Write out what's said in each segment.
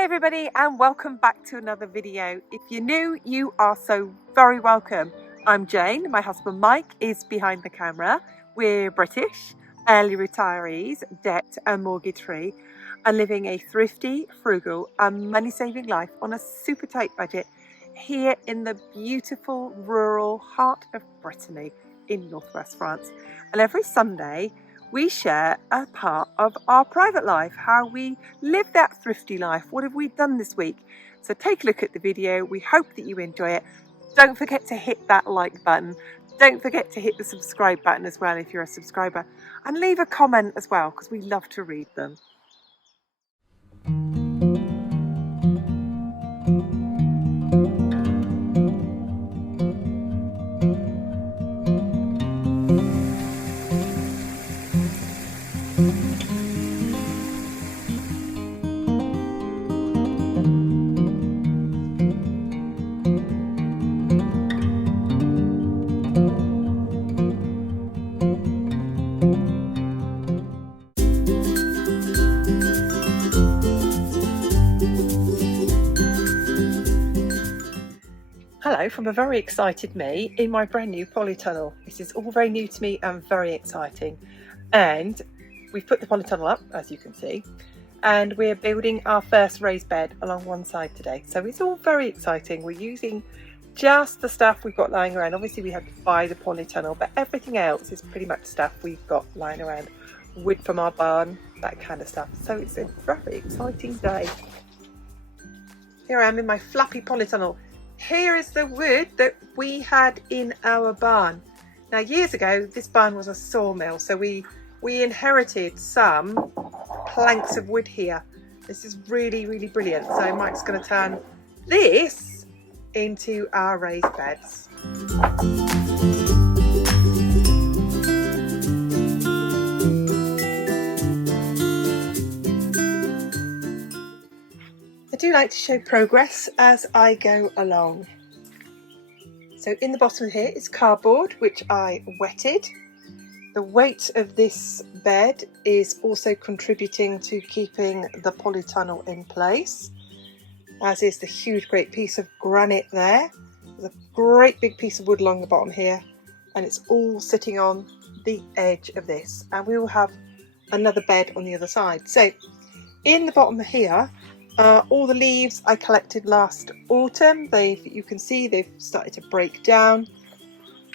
Hi everybody and welcome back to another video. If you're new, you are so very welcome. I'm Jane, my husband Mike is behind the camera. We're British, early retirees, debt and mortgage free, and living a thrifty, frugal and money-saving life on a super tight budget here in the beautiful rural heart of Brittany in northwest France. And every Sunday we share a part of our private life, how we live that thrifty life. What have we done this week? So take a look at the video. We hope that you enjoy it. Don't forget to hit that like button. Don't forget to hit the subscribe button as well if you're a subscriber. And leave a comment as well because we love to read them. Hello from a very excited me in my brand new polytunnel. This is all very new to me and very exciting. And we've put the polytunnel up, as you can see, and we're building our first raised bed along one side today. So it's all very exciting. We're using just the stuff we've got lying around. Obviously we had to buy the polytunnel, but everything else is pretty much stuff we've got lying around. Wood from our barn, that kind of stuff. So it's a very exciting day. Here I am in my flappy polytunnel. Here is the wood that we had in our barn. Now years ago this barn was a sawmill, so we inherited some planks of wood here. This is really brilliant. So Mike's going to turn this into our raised beds. I do like to show progress as I go along. So in the bottom here is cardboard, which I wetted. The weight of this bed is also contributing to keeping the polytunnel in place, as is the huge great piece of granite there. There's a great big piece of wood along the bottom here, and it's all sitting on the edge of this, and we will have another bed on the other side. So in the bottom here, all the leaves I collected last autumn. You can see they've started to break down.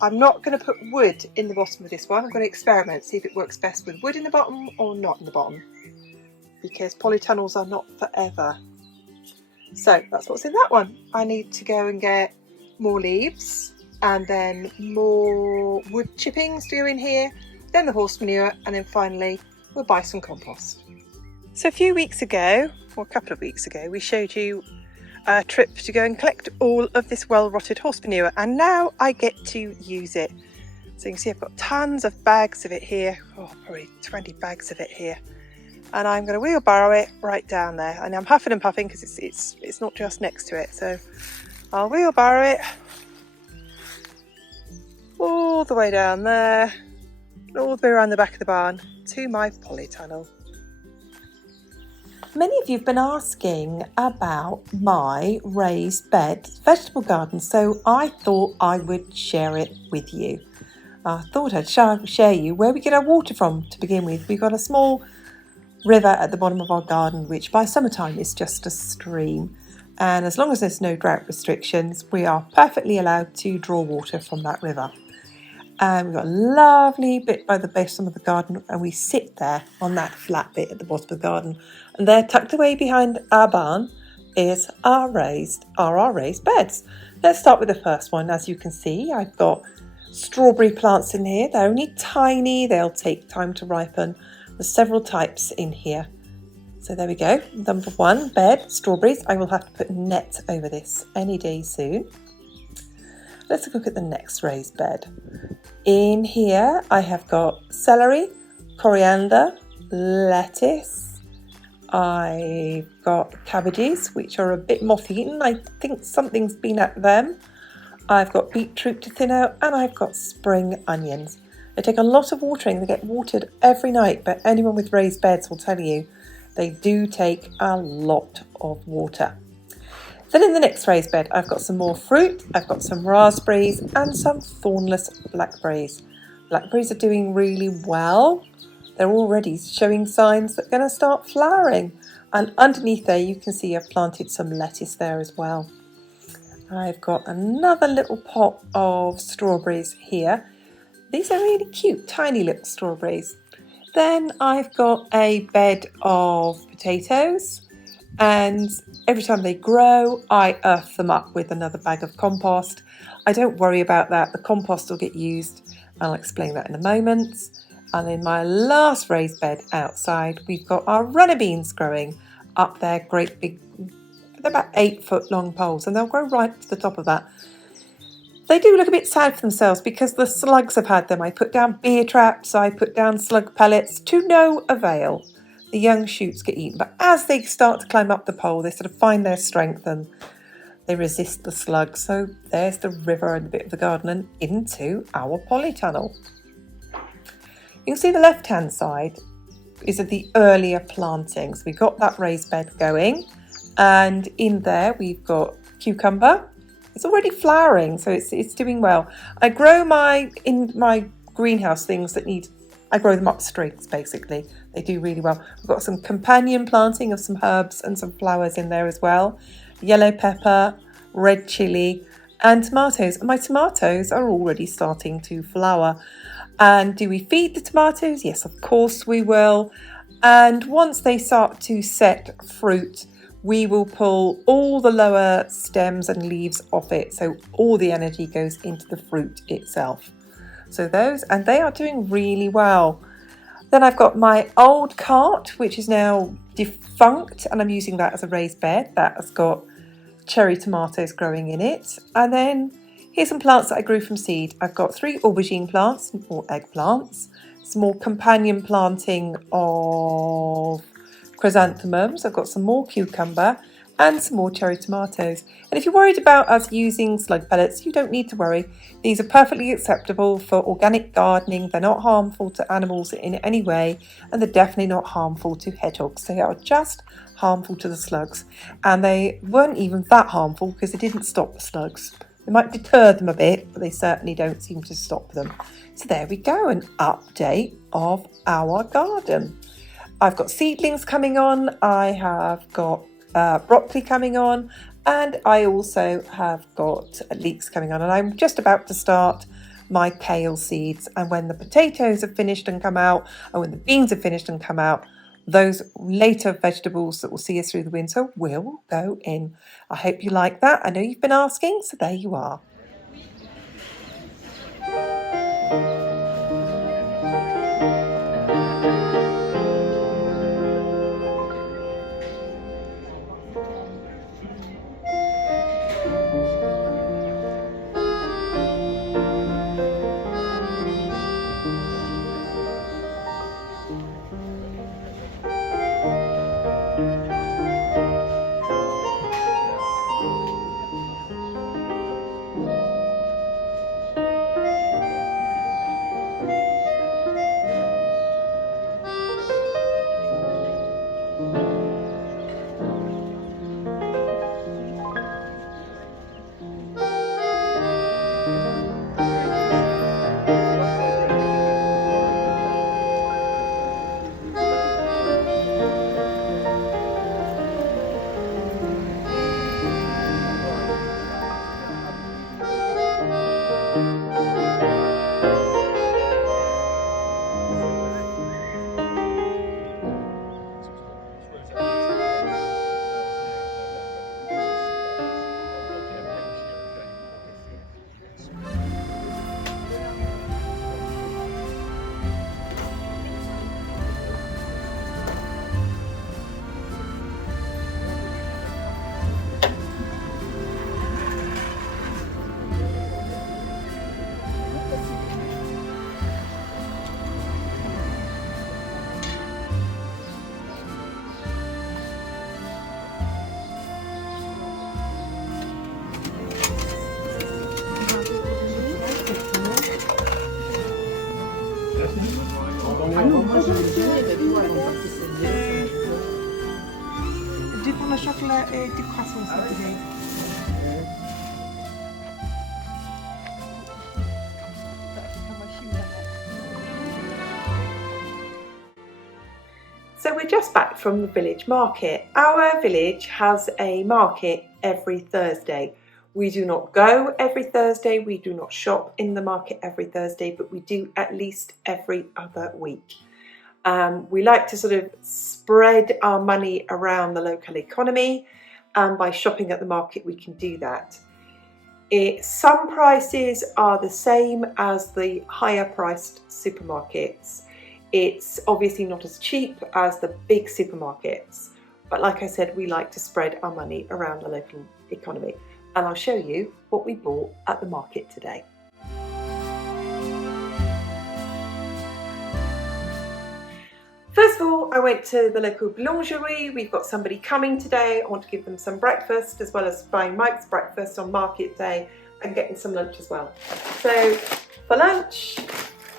I'm not going to put wood in the bottom of this one. I'm going to experiment, see if it works best with wood in the bottom or not in the bottom, because polytunnels are not forever. So that's what's in that one. I need to go and get more leaves and then more wood chippings to go in here, then the horse manure, and then finally we'll buy some compost. So a few weeks ago, or a couple of weeks ago, we showed you a trip to go and collect all of this well-rotted horse manure, and now I get to use it. So you can see I've got tons of bags of it here, probably 20 bags of it here, and I'm going to wheelbarrow it right down there. And I'm huffing and puffing because it's not just next to it, so I'll wheelbarrow it all the way down there, all the way around the back of the barn to my polytunnel. Many of you have been asking about my raised bed vegetable garden, so I thought I would share it with you. I thought I'd share you where we get our water from to begin with. We've got a small river at the bottom of our garden, which by summertime is just a stream. And as long as there's no drought restrictions, we are perfectly allowed to draw water from that river. And we've got a lovely bit by the bottom of the garden, and we sit there on that flat bit at the bottom of the garden. And there, tucked away behind our barn, is our raised beds. Let's start with the first one. As you can see, I've got strawberry plants in here. They're only tiny, they'll take time to ripen. There's several types in here. So there we go. Number one bed, strawberries. I will have to put a net over this any day soon. Let's look at the next raised bed. In here I have got celery, coriander, lettuce. I've got cabbages, which are a bit moth-eaten. I think something's been at them. I've got beetroot to thin out, and I've got spring onions. They take a lot of watering. They get watered every night, but anyone with raised beds will tell you They do take a lot of water. Then in the next raised bed, I've got some more fruit. I've got some raspberries and some thornless blackberries. Blackberries are doing really well. They're already showing signs that they're going to start flowering. And underneath there, you can see I've planted some lettuce there as well. I've got another little pot of strawberries here. These are really cute, tiny little strawberries. Then I've got a bed of potatoes, and every time they grow, I earth them up with another bag of compost. I don't worry about that. The compost will get used. I'll explain that in a moment. And in my last raised bed outside, we've got our runner beans growing up there, great big, they're about 8-foot long poles, and they'll grow right to the top of that. They do look a bit sad for themselves because the slugs have had them. I put down beer traps, I put down slug pellets to no avail. The young shoots get eaten, but as they start to climb up the pole, they sort of find their strength and they resist the slugs. So there's the river and a bit of the garden and into our polytunnel. You can see the left-hand side is of the earlier plantings. We've got that raised bed going, and in there we've got cucumber. It's already flowering, so it's doing well. I grow in my greenhouse things that I grow them up strings basically. They do really well. We've got some companion planting of some herbs and some flowers in there as well. Yellow pepper, red chilli, and tomatoes. And my tomatoes are already starting to flower. And do we feed the tomatoes? Yes, of course we will. And once they start to set fruit, we will pull all the lower stems and leaves off it, so all the energy goes into the fruit itself. So they are doing really well. Then I've got my old cart, which is now defunct, and I'm using that as a raised bed. That has got cherry tomatoes growing in it. And then here's some plants that I grew from seed. I've got 3 aubergine plants or eggplants, some more companion planting of chrysanthemums. I've got some more cucumber and some more cherry tomatoes. And if you're worried about us using slug pellets, you don't need to worry. These are perfectly acceptable for organic gardening. They're not harmful to animals in any way, and they're definitely not harmful to hedgehogs. They are just harmful to the slugs, and they weren't even that harmful because they didn't stop the slugs. They might deter them a bit, but they certainly don't seem to stop them. So there we go, an update of our garden. I've got seedlings coming on, I have got broccoli coming on, and I also have got leeks coming on, and I'm just about to start my kale seeds. And when the potatoes have finished and come out, and when the beans have finished and come out, those later vegetables that will see us through the winter will go in. I hope you like that. I know you've been asking, so there you are. Ah non, moi je me disais, toi, on va que c'est bien. du pain au chocolat et du croissant, s'il te plaît. So we're just back from the village market. Our village has a market every Thursday. We do not go every Thursday, we do not shop in the market every Thursday, but we do at least every other week. We like to sort of spread our money around the local economy, and by shopping at the market we can do that. Some prices are the same as the higher priced supermarkets. It's obviously not as cheap as the big supermarkets, but like I said, we like to spread our money around the local economy. And I'll show you what we bought at the market today. First of all, I went to the local boulangerie. We've got somebody coming today. I want to give them some breakfast, as well as buying Mike's breakfast on market day and getting some lunch as well. So for lunch,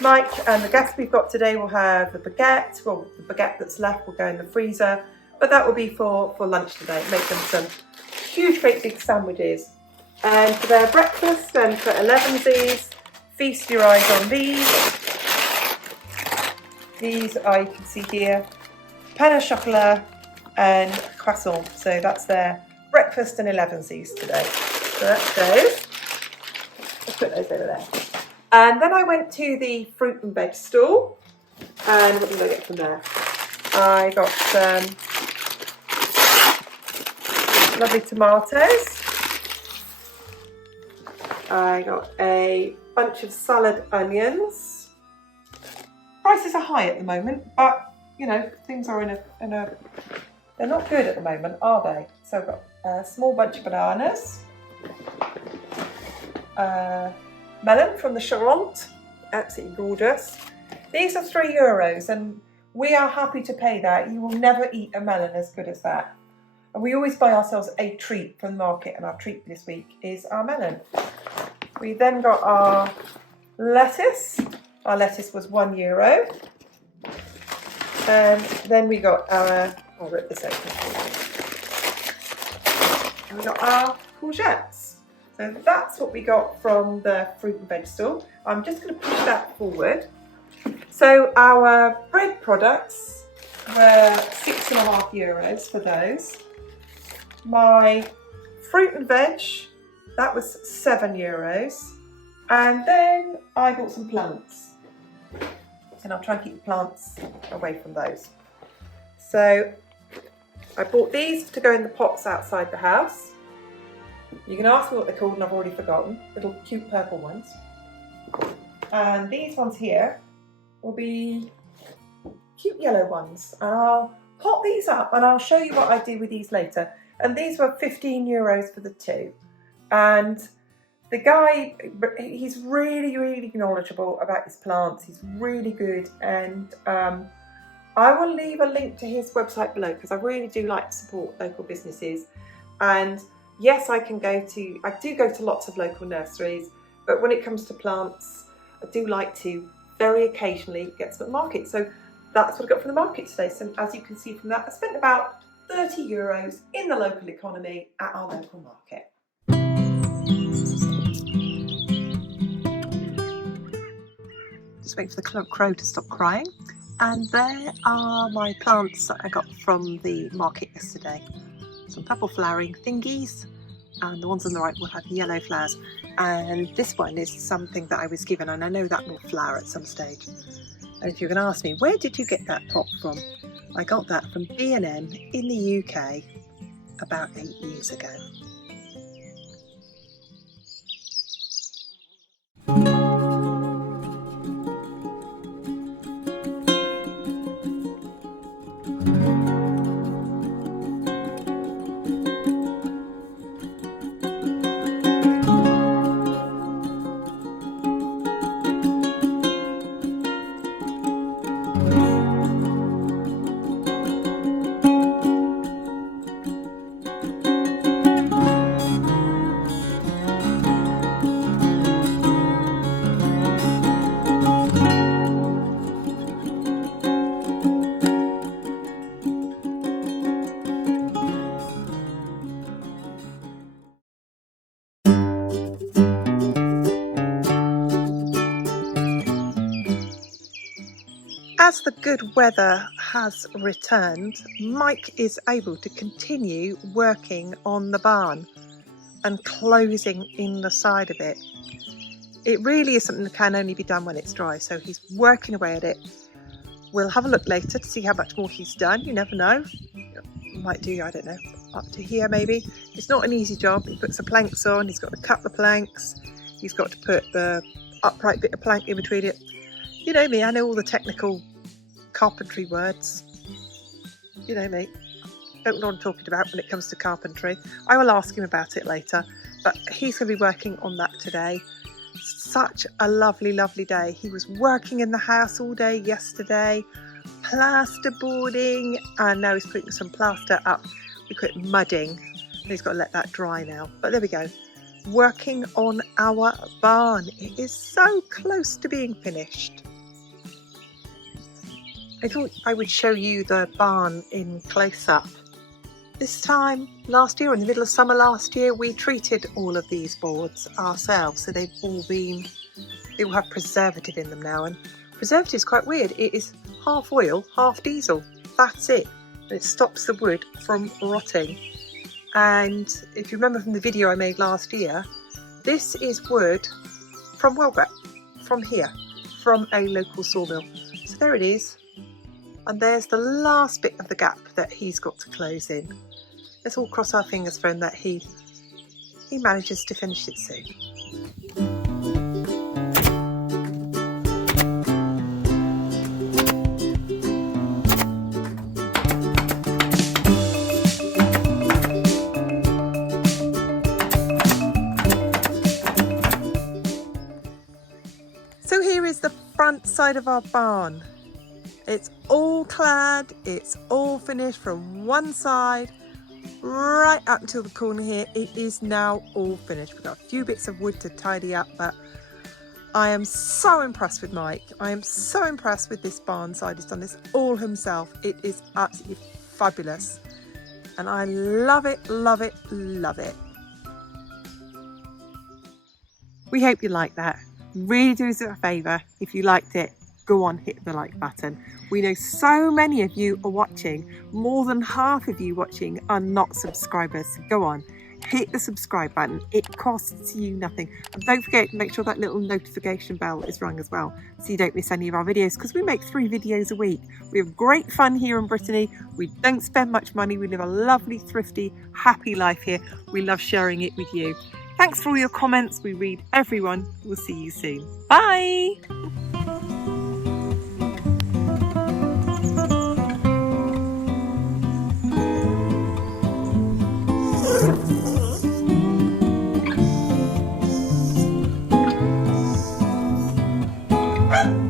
Mike and the guests we've got today will have the baguette. Well, the baguette that's left will go in the freezer, but that will be for lunch today. Make them some huge, great big sandwiches. And for their breakfast and for 11sies, feast your eyes on these. These are, you can see here, pain au chocolat and croissant. So that's their breakfast and 11sies today. So that's those. Let's put those over there. And then I went to the fruit and veg stall, and what did I get from there? I got some lovely tomatoes. I got a bunch of salad onions. Prices are high at the moment, but you know, things are in a they're not good at the moment, are they? So I've got a small bunch of bananas. Melon from the Charente, absolutely gorgeous. These are €3 and we are happy to pay that. You will never eat a melon as good as that. And we always buy ourselves a treat from the market, and our treat this week is our melon. We then got our lettuce. Our lettuce was €1. And then we got our, I'll rip this open. And we got our courgettes. So that's what we got from the fruit and veg stall. I'm just going to push that forward. So our bread products were €6.50 for those. My fruit and veg, that was €7. And then I bought some plants. And I'll try and keep the plants away from those. So I bought these to go in the pots outside the house. You can ask me what they're called and I've already forgotten. Little cute purple ones. And these ones here will be cute yellow ones. And I'll pot these up and I'll show you what I do with these later. And these were €15 for the two. And the guy, he's really, really knowledgeable about his plants. He's really good. And I will leave a link to his website below because I really do like to support local businesses. And yes, I do go to lots of local nurseries, but when it comes to plants, I do like to very occasionally get some at the market. So that's what I got from the market today. So as you can see from that, I spent about €30 in the local economy at our local market. Just wait for the crow to stop crying. And there are my plants that I got from the market yesterday. Some purple flowering thingies, and the ones on the right will have yellow flowers. And this one is something that I was given, and I know that will flower at some stage. And if you're going to ask me, where did you get that pot from? I got that from B&M in the UK about 8 years ago. as the good weather has returned, Mike is able to continue working on the barn and closing in the side of it. It really is something that can only be done when it's dry, so he's working away at it. We'll have a look later to see how much more he's done. You never know. Might do, I don't know, up to here maybe. It's not an easy job. He puts the planks on, he's got to cut the planks, he's got to put the upright bit of plank in between it. You know me, I know all the technical carpentry words. You know me, don't know what I'm talking about when it comes to carpentry. I will ask him about it later, but he's going to be working on that today. Such a lovely, lovely day. He was working in the house all day yesterday, plasterboarding, and now he's putting some plaster up. We call it mudding. He's got to let that dry now, but there we go. Working on our barn. It is so close to being finished. I thought I would show you the barn in close-up. This time last year, in the middle of summer last year, we treated all of these boards ourselves, so they all have preservative in them now, and preservative is quite weird. It is half oil, half diesel. That's it. And it stops the wood from rotting. And if you remember from the video I made last year, this is wood from Welbeck, from here, from a local sawmill. So there it is. And there's the last bit of the gap that he's got to close in. Let's all cross our fingers for him that he manages to finish it soon. So here is the front side of our barn. It's all clad, it's all finished from one side right up until the corner here. It is now all finished. We've got a few bits of wood to tidy up, but I am so impressed with Mike. I am so impressed with this barn side. He's done this all himself. It is absolutely fabulous. And I love it, love it, love it. We hope you like that. Really do us a favour. If you liked it, go on, hit the like button. We know so many of you are watching. More than half of you watching are not subscribers. So go on, hit the subscribe button. It costs you nothing. And don't forget to make sure that little notification bell is rung as well, so you don't miss any of our videos, because we make 3 videos a week. We have great fun here in Brittany. We don't spend much money. We live a lovely, thrifty, happy life here. We love sharing it with you. Thanks for all your comments. We read everyone. We'll see you soon. Bye. Ah!